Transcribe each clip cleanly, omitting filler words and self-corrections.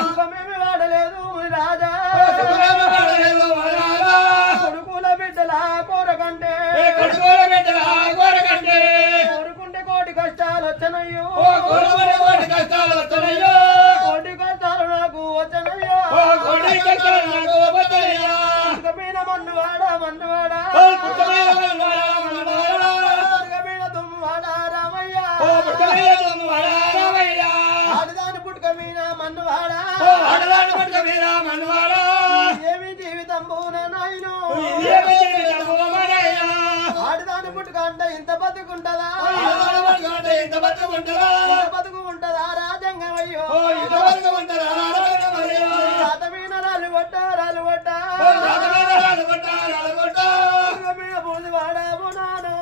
సుఖమేమి వాడలేదు రాజా కొడుకుల బిడ్డలా కోరకంటే కోరుకుంటే కోటి కష్టాలు వచ్చనయ్యో కోటి కష్టాలు నాకు వచ్చనయ్యో సుఖమైన మన్నువాడా సుఖమైన దుమ్మువాడా రామయ్య ఆడదాని పుట్టుక మీద మన్నువాడా ఏమి జీవితం నాయను ఆడదాని పుట్టుక అంటే ఇంత బతుకుంటదా బతుకు ఉంటదా రాజంగం అయ్యో రాత మీద రాలు కొట్టా బూదివాడావు నాను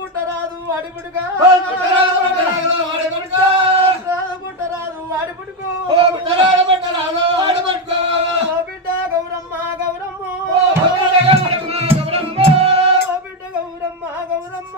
పుట్టరాదు వాడి పుట్టుక పుట్టరాదు వాడి పుట్టుకు బిడ్డ గౌరమ్మ బిడ్డ గౌరమ్మ